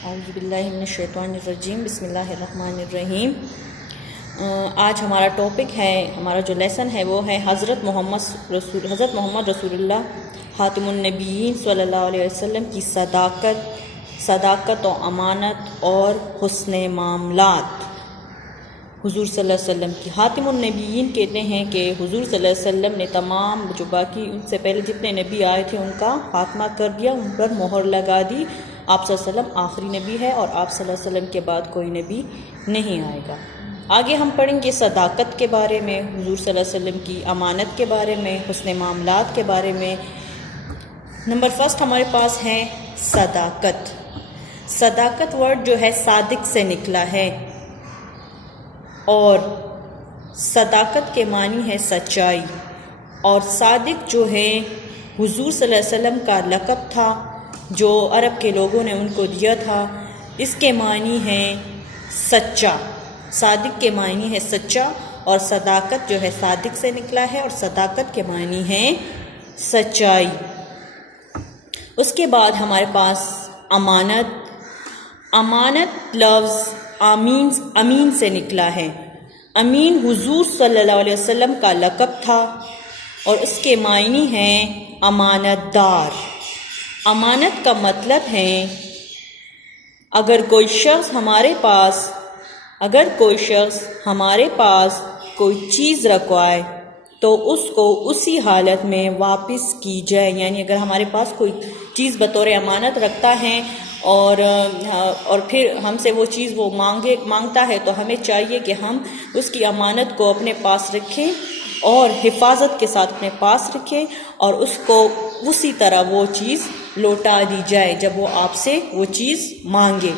اعوذ باللہ من الشیطان الرجیم، بسم اللہ الرحمن الرحیم۔ آج ہمارا ٹاپک ہے، ہمارا جو لیسن ہے وہ ہے حضرت محمد رسول اللہ خاتم النبیین صلی اللہ علیہ وسلم کی صداقت و امانت اور حسن معاملات۔ حضور صلی اللہ علیہ وسلم کی خاتم النبیین کہتے ہیں کہ حضور صلی اللہ علیہ وسلم نے تمام جو باقی ان سے پہلے جتنے نبی آئے تھے ان کا خاتمہ کر دیا، ان پر مہر لگا دی۔ آپ صلی اللہ علیہ وسلم آخری نبی ہے اور آپ صلی اللہ علیہ وسلم کے بعد کوئی نبی نہیں آئے گا۔ آگے ہم پڑھیں گے صداقت کے بارے میں، حضور صلی اللہ علیہ وسلم کی امانت کے بارے میں، حسن معاملات کے بارے میں۔ نمبر فرسٹ ہمارے پاس ہے صداقت۔ صداقت ورڈ جو ہے صادق سے نکلا ہے، اور صداقت کے معنی ہے سچائی، اور صادق جو ہے حضور صلی اللہ علیہ وسلم کا لقب تھا جو عرب کے لوگوں نے ان کو دیا تھا۔ اس کے معنی ہے سچا، صادق کے معنی ہے سچا، اور صداقت جو ہے صادق سے نکلا ہے، اور صداقت کے معنی ہے سچائی۔ اس کے بعد ہمارے پاس امانت۔ امانت لفظ امین سے نکلا ہے۔ امین حضور صلی اللہ علیہ وسلم کا لقب تھا، اور اس کے معنی ہیں امانت دار۔ امانت کا مطلب ہے اگر کوئی شخص ہمارے پاس کوئی چیز رکھوائے تو اس کو اسی حالت میں واپس کی جائے، یعنی اگر ہمارے پاس کوئی چیز بطور امانت رکھتا ہے اور پھر ہم سے وہ چیز وہ مانگتا ہے تو ہمیں چاہیے کہ ہم اس کی امانت کو اپنے پاس رکھیں اور حفاظت کے ساتھ اپنے پاس رکھیں، اور اس کو اسی طرح وہ چیز لوٹا دی جائے جب وہ آپ سے وہ چیز مانگے۔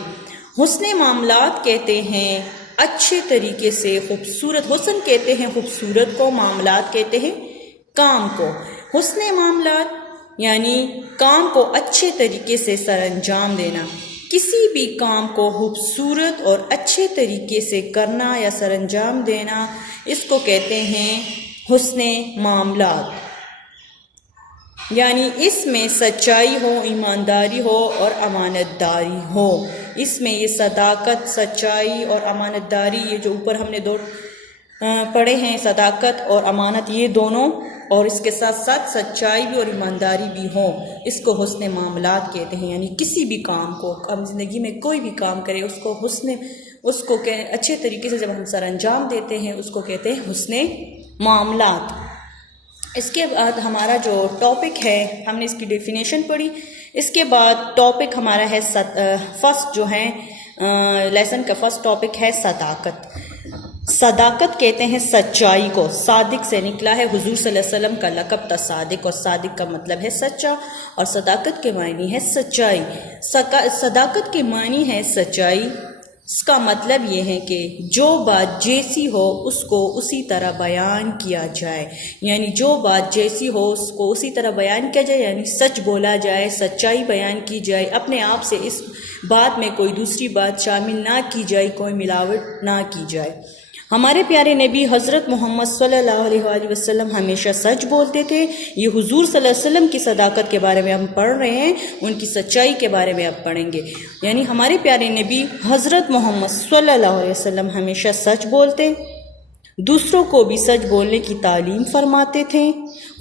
حسن معاملات کہتے ہیں اچھے طریقے سے خوبصورت، حسن کہتے ہیں خوبصورت کو، معاملات کہتے ہیں کام کو۔ حسن معاملات یعنی کام کو اچھے طریقے سے سر انجام دینا، کسی بھی کام کو خوبصورت اور اچھے طریقے سے کرنا یا سر انجام دینا، اس کو کہتے ہیں حسن معاملات۔ یعنی اس میں سچائی ہو، ایمانداری ہو اور امانت داری ہو۔ اس میں یہ صداقت، سچائی اور امانت داری، یہ جو اوپر ہم نے دو پڑھے ہیں، صداقت اور امانت، یہ دونوں، اور اس کے ساتھ ساتھ سچائی بھی اور ایمانداری بھی ہو، اس کو حسن معاملات کہتے ہیں۔ یعنی کسی بھی کام کو، ہم زندگی میں کوئی بھی کام کرے اس کو اچھے طریقے سے جب ہم سر انجام دیتے ہیں اس کو کہتے ہیں حسن معاملات۔ اس کے بعد ہمارا جو ٹاپک ہے، ہم نے اس کی ڈیفینیشن پڑھی۔ اس کے بعد ٹاپک ہمارا ہے فرسٹ جو ہے لیسن کا فرسٹ ٹاپک ہے صداقت۔ صداقت کہتے ہیں سچائی کو، صادق سے نکلا ہے، حضور صلی اللہ علیہ وسلم کا لقب تھا صادق، اور صادق کا مطلب ہے سچا، اور صداقت کے معنی ہے سچائی۔ صداقت کے معنی ہے سچائی۔ اس کا مطلب یہ ہے کہ جو بات جیسی ہو اس کو اسی طرح بیان کیا جائے، یعنی جو بات جیسی ہو اس کو اسی طرح بیان کیا جائے، یعنی سچ بولا جائے، سچائی بیان کی جائے، اپنے آپ سے اس بات میں کوئی دوسری بات شامل نہ کی جائے، کوئی ملاوٹ نہ کی جائے۔ ہمارے پیارے نبی حضرت محمد صلی اللہ علیہ وآلہ وسلم ہمیشہ سچ بولتے تھے۔ یہ حضور صلی اللہ علیہ وسلم کی صداقت کے بارے میں ہم پڑھ رہے ہیں، ان کی سچائی کے بارے میں اب پڑھیں گے۔ یعنی ہمارے پیارے نبی حضرت محمد صلی اللہ علیہ وسلم ہمیشہ سچ بولتے، دوسروں کو بھی سچ بولنے کی تعلیم فرماتے تھے،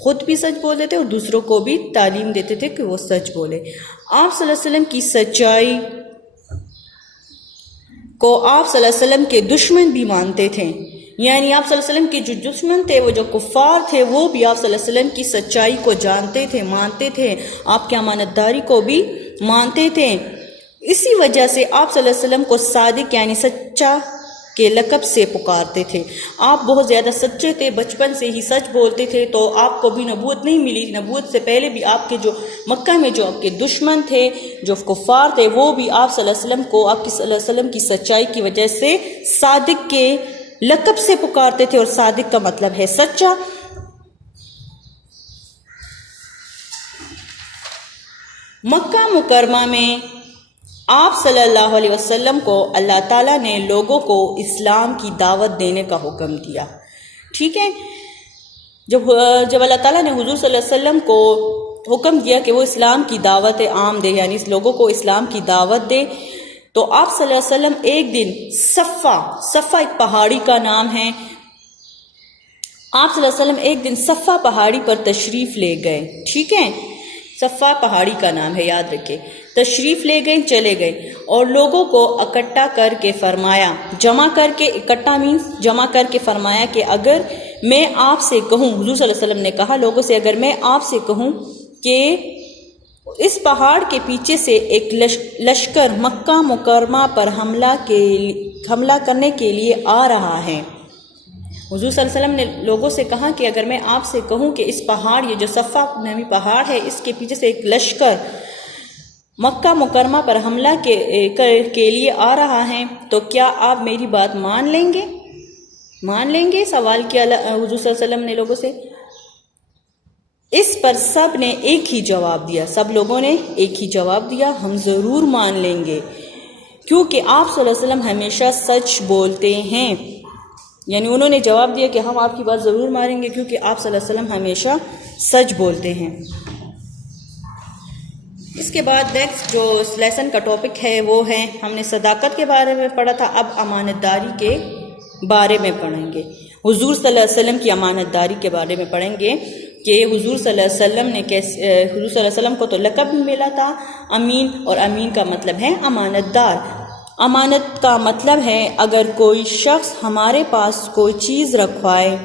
خود بھی سچ بولتے تھے اور دوسروں کو بھی تعلیم دیتے تھے کہ وہ سچ بولے۔ آپ صلی اللہ علیہ وسلم کی سچائی کو آپ صلی اللہ علیہ وسلم کے دشمن بھی مانتے تھے، یعنی آپ صلی اللہ علیہ وسلم کے جو دشمن تھے، وہ جو کفار تھے، وہ بھی آپ صلی اللہ علیہ وسلم کی سچائی کو جانتے تھے، مانتے تھے، آپ کی امانت داری کو بھی مانتے تھے۔ اسی وجہ سے آپ صلی اللہ علیہ وسلم کو صادق یعنی سچا کے لقب سے پکارتے تھے۔ آپ بہت زیادہ سچے تھے، بچپن سے ہی سچ بولتے تھے، تو آپ کو بھی نبوت نہیں ملی۔ نبوت سے پہلے بھی آپ کے جو مکہ میں جو آپ کے دشمن تھے، جو کفار تھے، وہ بھی آپ صلی اللہ علیہ وسلم کو، آپ کی صلی اللہ علیہ وسلم کی سچائی کی وجہ سے صادق کے لقب سے پکارتے تھے، اور صادق کا مطلب ہے سچا۔ مکہ مکرمہ میں آپ صلی اللہ علیہ وسلم کو اللہ تعالیٰ نے لوگوں کو اسلام کی دعوت دینے کا حکم دیا، ٹھیک ہے۔ جب اللہ تعالیٰ نے حضور صلی اللہ علیہ وسلم کو حکم دیا کہ وہ اسلام کی دعوت عام دے، یعنی اس لوگوں کو اسلام کی دعوت دے، تو آپ صلی اللہ علیہ وسلم ایک دن صفا ایک پہاڑی کا نام ہے، آپ صلی اللہ علیہ وسلم ایک دن صفا پہاڑی پر تشریف لے گئے، ٹھیک ہے، صفا پہاڑی کا نام ہے، یاد رکھے، تشریف لے گئے، چلے گئے اور لوگوں کو اکٹھا کر کے فرمایا، جمع کر کے، اکٹھا مینس جمع کر کے فرمایا کہ اگر میں آپ سے کہوں، حضور صلی اللہ علیہ وسلم نے کہا لوگوں سے، اگر میں آپ سے کہوں کہ اس پہاڑ کے پیچھے سے ایک لشکر مکہ مکرمہ پر حملہ کرنے کے لیے آ رہا ہے، حضور صلی اللہ علیہ وسلم نے لوگوں سے کہا کہ اگر میں آپ سے کہوں کہ اس پہاڑ، یہ جو صفا نامی پہاڑ ہے، اس کے پیچھے سے ایک لشکر مکہ مکرمہ پر حملہ کے لیے آ رہا ہے تو کیا آپ میری بات مان لیں گے؟ سوال کیا حضور صلی اللہ علیہ وسلم نے لوگوں سے۔ اس پر سب نے ایک ہی جواب دیا، سب لوگوں نے ایک ہی جواب دیا، ہم ضرور مان لیں گے، کیونکہ آپ صلی اللہ علیہ وسلم ہمیشہ سچ بولتے ہیں، یعنی انہوں نے جواب دیا کہ ہم آپ کی بات ضرور مانیں گے کیونکہ آپ صلی اللہ علیہ وسلم ہمیشہ سچ بولتے ہیں۔ اس کے بعد نیکسٹ جو اس لیسن کا ٹاپک ہے وہ ہے، ہم نے صداقت کے بارے میں پڑھا تھا، اب امانت داری کے بارے میں پڑھیں گے، حضور صلی اللہ علیہ وسلم کی امانت داری کے بارے میں پڑھیں گے کہ حضور صلی اللہ علیہ وسلم نے حضور صلی اللہ علیہ وسلم کو تو لقب بھی ملا تھا امین، اور امین کا مطلب ہے امانت دار۔ امانت کا مطلب ہے اگر کوئی شخص ہمارے پاس کوئی چیز رکھوائے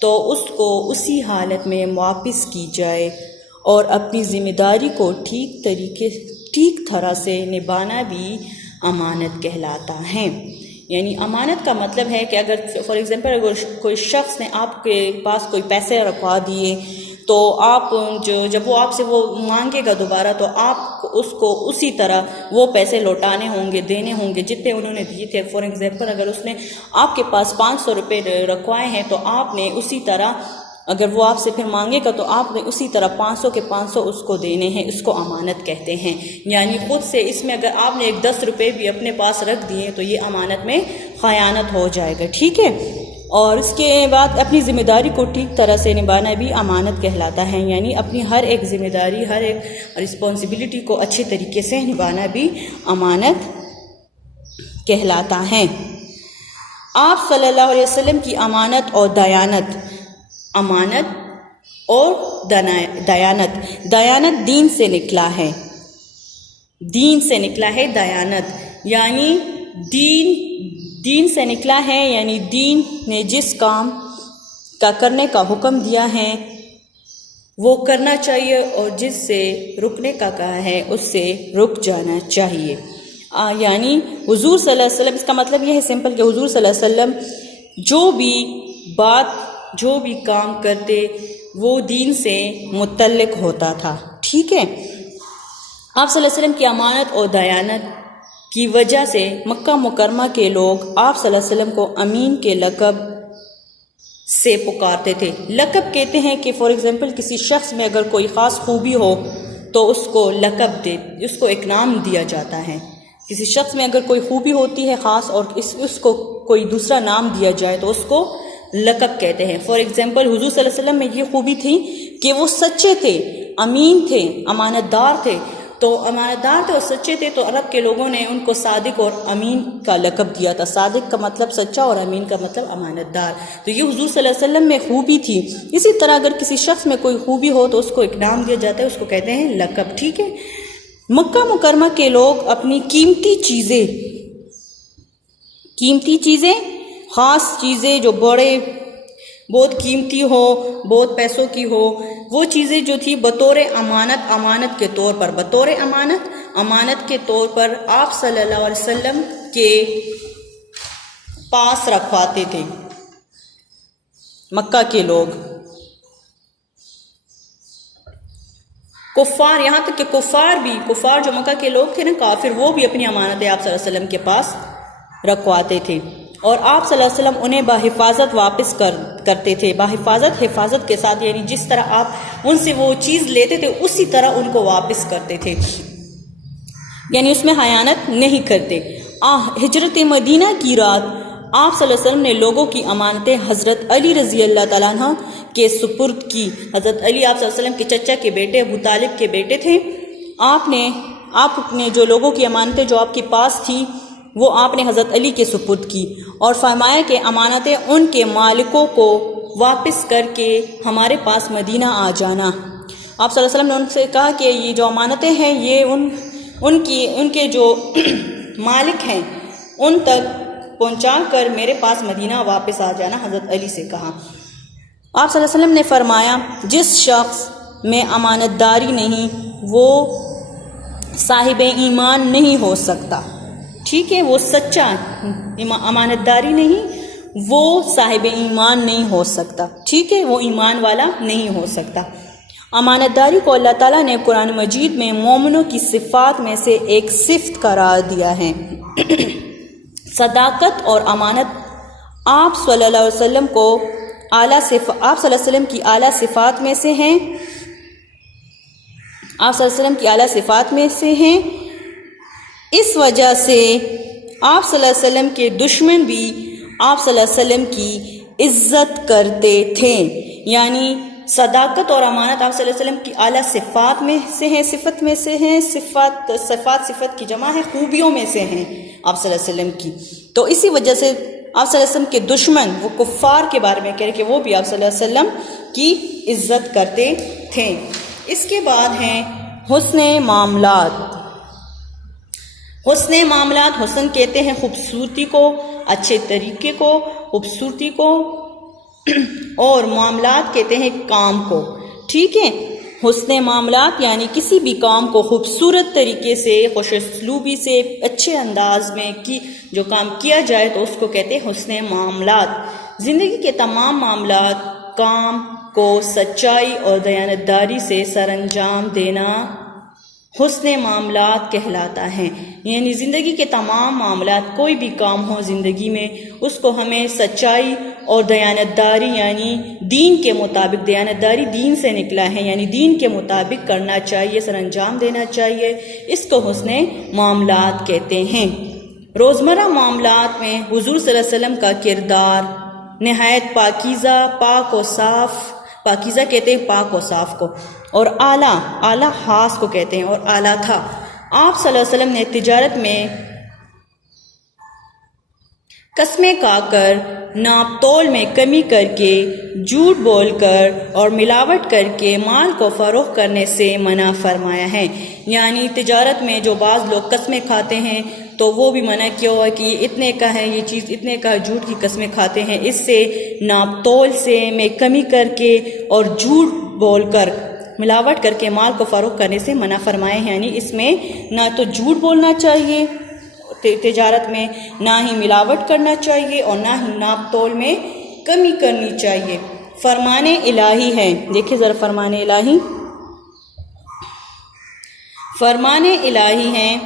تو اس کو اسی حالت میں واپس کی جائے اور اپنی ذمہ داری کو ٹھیک طرح سے نبھانا بھی امانت کہلاتا ہے۔ یعنی امانت کا مطلب ہے کہ اگر فار ایگزامپل اگر کوئی شخص نے آپ کے پاس کوئی پیسے رکھوا دیے تو آپ جب وہ آپ سے وہ مانگے گا دوبارہ تو آپ اس کو اسی طرح وہ پیسے لوٹانے ہوں گے، دینے ہوں گے جتنے انہوں نے دیے تھے۔ فار ایگزامپل اگر اس نے آپ کے پاس 500 روپے رکھوائے ہیں تو آپ نے اسی طرح، اگر وہ آپ سے پھر مانگے گا تو آپ نے اسی طرح 500 کے 500 اس کو دینے ہیں، اس کو امانت کہتے ہیں۔ یعنی خود سے اس میں اگر آپ نے 10 روپے بھی اپنے پاس رکھ دیے تو یہ امانت میں خیانت ہو جائے گا، ٹھیک ہے۔ اور اس کے بعد اپنی ذمہ داری کو ٹھیک طرح سے نبھانا بھی امانت کہلاتا ہے، یعنی اپنی ہر ایک ذمہ داری، ہر ایک رسپانسبلٹی کو اچھے طریقے سے نبھانا بھی امانت کہلاتا ہے۔ آپ صلی اللہ علیہ وسلم کی امانت اور دیانت، امانت اور دیانت دین سے نکلا ہے، دین سے نکلا ہے دیانت، یعنی دین سے نکلا ہے، یعنی دین نے جس کام کا کرنے کا حکم دیا ہے وہ کرنا چاہیے اور جس سے رکنے کا کہا ہے اس سے رک جانا چاہیے۔ یعنی حضور صلی اللہ علیہ وسلم، اس کا مطلب یہ ہے سمپل کہ حضور صلی اللہ علیہ وسلم جو بھی کام کرتے وہ دین سے متعلق ہوتا تھا، ٹھیک ہے۔ آپ صلی اللہ علیہ وسلم کی امانت اور دیانت کی وجہ سے مکہ مکرمہ کے لوگ آپ صلی اللہ علیہ وسلم کو امین کے لقب سے پکارتے تھے۔ لقب کہتے ہیں کہ فار ایگزامپل کسی شخص میں اگر کوئی خاص خوبی ہو تو اس کو لقب اس کو ایک نام دیا جاتا ہے۔ کسی شخص میں اگر کوئی خوبی ہوتی ہے خاص اور اس کو کوئی دوسرا نام دیا جائے تو اس کو لقب کہتے ہیں۔ فار ایگزامپل حضور صلی اللہ علیہ وسلم میں یہ خوبی تھی کہ وہ سچے تھے، امین تھے، امانت دار تھے، تو امانت دار تھے اور سچے تھے تو عرب کے لوگوں نے ان کو صادق اور امین کا لقب دیا تھا۔ صادق کا مطلب سچا اور امین کا مطلب امانت دار، تو یہ حضور صلی اللہ علیہ وسلم میں خوبی تھی۔ اسی طرح اگر کسی شخص میں کوئی خوبی ہو تو اس کو ایک نام دیا جاتا ہے، اس کو کہتے ہیں لقب، ٹھیک ہے۔ مکہ مکرمہ کے لوگ اپنی قیمتی چیزیں، خاص چیزیں جو بہت قیمتی ہو، بہت پیسوں کی ہو، وہ چیزیں جو تھی بطور امانت کے طور پر، امانت کے طور پر آپ صلی اللہ علیہ وسلم کے پاس رکھواتے تھے مکہ کے لوگ، کفار، یہاں تک کہ کفار جو مکہ کے لوگ تھے نا، کافر، وہ بھی اپنی امانتیں آپ صلی اللہ علیہ وسلم کے پاس رکھواتے تھے اور آپ صلی اللہ علیہ وسلم انہیں بحفاظت واپس کرتے تھے، حفاظت کے ساتھ، یعنی جس طرح آپ ان سے وہ چیز لیتے تھے اسی طرح ان کو واپس کرتے تھے، یعنی اس میں خیانت نہیں کرتے۔ ہجرت مدینہ کی رات آپ صلی اللہ علیہ وسلم نے لوگوں کی امانتیں حضرت علی رضی اللہ تعالیٰ عنہ کے سپرد کی۔ حضرت علی آپ صلی اللہ علیہ وسلم کے چچا کے بیٹے ابو طالب کے بیٹے تھے۔ آپ نے آپ نے جو لوگوں کی امانتیں جو آپ کے پاس تھی وہ آپ نے حضرت علی کے سپرد کی، اور فرمایا کہ امانتیں ان کے مالکوں کو واپس کر کے ہمارے پاس مدینہ آ جانا۔ آپ صلی اللہ علیہ وسلم نے ان سے کہا کہ یہ جو امانتیں ہیں یہ ان کے جو مالک ہیں ان تک پہنچا کر میرے پاس مدینہ واپس آ جانا، حضرت علی سے کہا۔ آپ صلی اللہ علیہ وسلم نے فرمایا جس شخص میں امانت داری نہیں وہ صاحب ایمان نہیں ہو سکتا، ٹھیک ہے، وہ سچا امانت داری نہیں، وہ صاحب ایمان نہیں ہو سکتا، ٹھیک ہے، وہ ایمان والا نہیں ہو سکتا۔ امانت داری کو اللہ تعالیٰ نے قرآن مجید میں مومنوں کی صفات میں سے ایک صفت قرار دیا ہے۔ صداقت اور امانت آپ صلی اللہ علیہ وسلم کی اعلیٰ صفات میں سے ہیں، آپ صلی اللہ علیہ وسلم کی اعلیٰ صفات میں سے ہیں۔ اس وجہ سے آپ صلی اللہ علیہ وسلم کے دشمن بھی آپ صلی اللہ علیہ وسلم کی عزت کرتے تھے، یعنی صداقت اور امانت آپ صلی اللہ علیہ وسلم کی اعلیٰ صفات میں سے ہیں، صفت میں سے ہیں، صفت کی جمع ہے، خوبیوں میں سے ہیں آپ صلی اللہ علیہ وسلم کی۔ تو اسی وجہ سے آپ صلی اللہ علیہ وسلم کے دشمن وہ کفار کے بارے میں کہہ رہے کہ وہ بھی آپ صلی اللہ علیہ وسلم کی عزت کرتے تھے۔ اس کے بعد ہیں حسن معاملات۔ حسن معاملات، حسن کہتے ہیں خوبصورتی کو، اچھے طریقے کو، خوبصورتی کو، اور معاملات کہتے ہیں کام کو، ٹھیک ہے۔ حسن معاملات یعنی کسی بھی کام کو خوبصورت طریقے سے، خوش اسلوبی سے، اچھے انداز میں جو کام کیا جائے تو اس کو کہتے ہیں حسن معاملات۔ زندگی کے تمام معاملات کام کو سچائی اور دیانتداری سے سر انجام دینا حسن معاملات کہلاتا ہے، یعنی زندگی کے تمام معاملات، کوئی بھی کام ہو زندگی میں، اس کو ہمیں سچائی اور دیانتداری یعنی دین کے مطابق، دیانتداری دین سے نکلا ہے، یعنی دین کے مطابق کرنا چاہیے، سر انجام دینا چاہیے، اس کو حسن معاملات کہتے ہیں۔ روزمرہ معاملات میں حضور صلی اللہ علیہ وسلم کا کردار نہایت پاکیزہ، پاک و صاف، پاکیزہ کہتے ہیں پاک و صاف کو، اور اعلیٰ خاص کو کہتے ہیں، اور اعلیٰ تھا۔ آپ صلی اللہ علیہ وسلم نے تجارت میں قسمیں کھا کر، ناپ تول میں کمی کر کے، جھوٹ بول کر اور ملاوٹ کر کے مال کو فروخت کرنے سے منع فرمایا ہے، یعنی تجارت میں جو بعض لوگ قسمیں کھاتے ہیں تو وہ بھی منع کیا ہوا کہ یہ اتنے کا ہے، یہ چیز اتنے کا، جھوٹ کی قسمیں کھاتے ہیں، اس سے ناپ تول سے میں کمی کر کے اور جھوٹ بول کر، ملاوٹ کر کے مال کو فروخت کرنے سے منع فرمائے ہیں، یعنی اس میں نہ تو جھوٹ بولنا چاہیے تجارت میں، نہ ہی ملاوٹ کرنا چاہیے، اور نہ ہی ناپ تول میں کمی کرنی چاہیے۔ فرمان الہی ہے، دیکھیں ذرا فرمان الہی، فرمان الہی ہے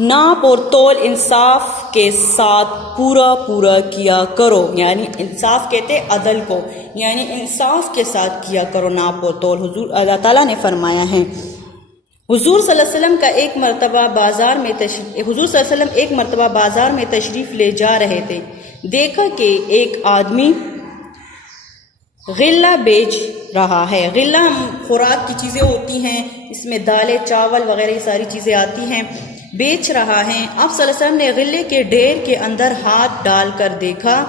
ناپ اور تول انصاف کے ساتھ پورا کیا کرو، یعنی انصاف کہتے عدل کو، یعنی انصاف کے ساتھ کیا کرو ناپ اور تول، حضور اللہ تعالیٰ نے فرمایا ہے۔ حضور صلی اللہ علیہ وسلم ایک مرتبہ بازار میں تشریف لے جا رہے تھے، دیکھا کہ ایک آدمی غلہ بیچ رہا ہے۔ غلہ خوراک کی چیزیں ہوتی ہیں، اس میں دالیں، چاول وغیرہ یہ ساری چیزیں آتی ہیں، بیچ رہا ہے۔ آپ صلی اللہ علیہ وسلم نے غلے کے ڈھیر کے اندر ہاتھ ڈال کر دیکھا،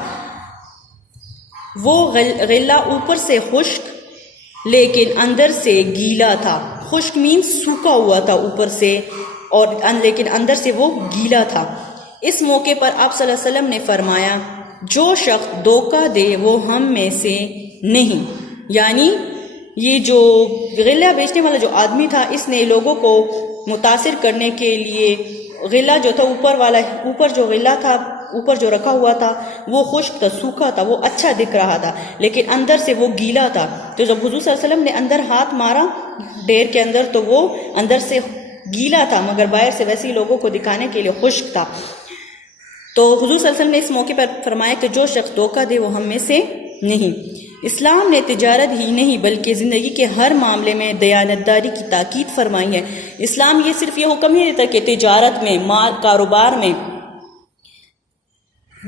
وہ غلہ اوپر سے خشک لیکن اندر سے گیلا تھا۔ خشک مینس سوکھا ہوا تھا اوپر سے، اور لیکن اندر سے وہ گیلا تھا۔ اس موقع پر آپ صلی اللہ علیہ وسلم نے فرمایا جو شخص دھوکہ دے وہ ہم میں سے نہیں، یعنی یہ جو غلہ بیچنے والا جو آدمی تھا اس نے لوگوں کو متاثر کرنے کے لیے غلہ جو تھا اوپر جو غلہ تھا، اوپر جو رکھا ہوا تھا وہ خشک تھا، سوکھا تھا، وہ اچھا دکھ رہا تھا لیکن اندر سے وہ گیلا تھا۔ تو جب حضور صلی اللہ علیہ وسلم نے اندر ہاتھ مارا ڈیر کے اندر تو وہ اندر سے گیلا تھا مگر باہر سے ویسے ہی لوگوں کو دکھانے کے لیے خشک تھا۔ تو حضور صلی اللہ علیہ وسلم نے اس موقع پر فرمایا کہ جو شخص دھوکہ دے وہ ہم میں سے نہیں۔ اسلام نے تجارت ہی نہیں بلکہ زندگی کے ہر معاملے میں دیانتداری کی تاکید فرمائی ہے۔ اسلام یہ صرف یہ حکم نہیں دیتا کہ تجارت میں، مال کاروبار میں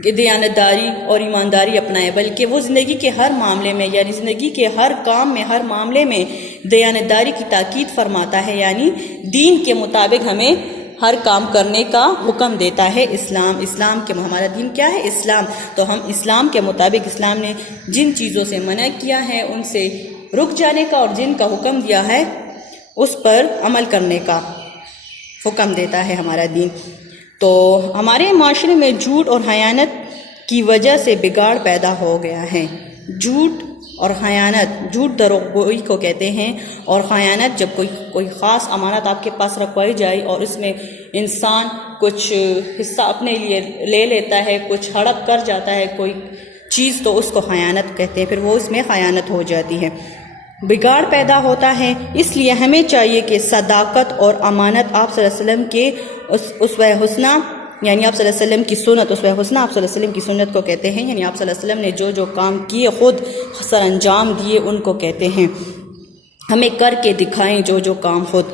دیانتداری اور ایمانداری اپنائیں، بلکہ وہ زندگی کے ہر معاملے میں، یعنی زندگی کے ہر کام میں، ہر معاملے میں دیانتداری کی تاکید فرماتا ہے، یعنی دین کے مطابق ہمیں ہر کام کرنے کا حکم دیتا ہے اسلام کے ہمارا دین کیا ہے؟ اسلام۔ تو ہم اسلام کے مطابق، اسلام نے جن چیزوں سے منع کیا ہے ان سے رک جانے کا، اور جن کا حکم دیا ہے اس پر عمل کرنے کا حکم دیتا ہے ہمارا دین۔ تو ہمارے معاشرے میں جھوٹ اور خیانت کی وجہ سے بگاڑ پیدا ہو گیا ہے۔ جھوٹ اور خیانت، جھوٹ دروغ گوئی کو کہتے ہیں، اور خیانت جب کوئی خاص امانت آپ کے پاس رکھوائی جائے اور اس میں انسان کچھ حصہ اپنے لیے لے لیتا ہے، کچھ ہڑپ کر جاتا ہے کوئی چیز، تو اس کو خیانت کہتے ہیں، پھر وہ اس میں خیانت ہو جاتی ہے، بگاڑ پیدا ہوتا ہے۔ اس لیے ہمیں چاہیے کہ صداقت اور امانت آپ صلی اللہ علیہ وسلم کے اسوہ حسنہ، یعنی آپ صلی اللہ علیہ وسلم کی سنت، اسوہ حسنہ آپ صلی اللہ علیہ وسلم کی سنت کو کہتے ہیں، یعنی آپ صلی اللہ علیہ وسلم نے جو کام کیے، خود سر انجام دیے، ان کو کہتے ہیں۔ ہمیں کر کے دکھائیں جو کام خود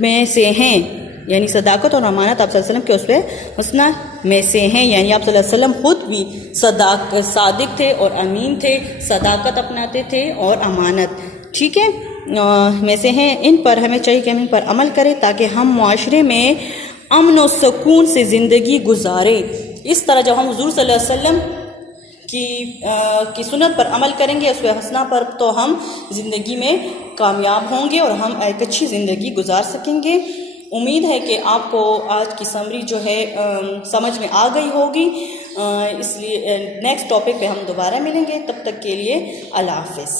میں سے ہیں، یعنی صداقت اور امانت آپ صلی اللہ علیہ وسلم کے اسوہ حسنہ میں سے ہیں، یعنی آپ صلی اللہ علیہ وسلم خود بھی صادق تھے اور امین تھے، صداقت اپناتے تھے اور امانت، ٹھیک ہے، میں سے ہیں۔ ان پر ہمیں چاہیے کہ ہم ان پر عمل کریں تاکہ ہم معاشرے میں امن و سکون سے زندگی گزاریں۔ اس طرح جب ہم حضور صلی اللہ علیہ وسلم کی سنت پر عمل کریں گے، اسوہ حسنہ پر، تو ہم زندگی میں کامیاب ہوں گے اور ہم ایک اچھی زندگی گزار سکیں گے۔ امید ہے کہ آپ کو آج کی سمری جو ہے سمجھ میں آ گئی ہوگی، اس لیے نیکسٹ ٹاپک پہ ہم دوبارہ ملیں گے، تب تک کے لیے اللہ حافظ۔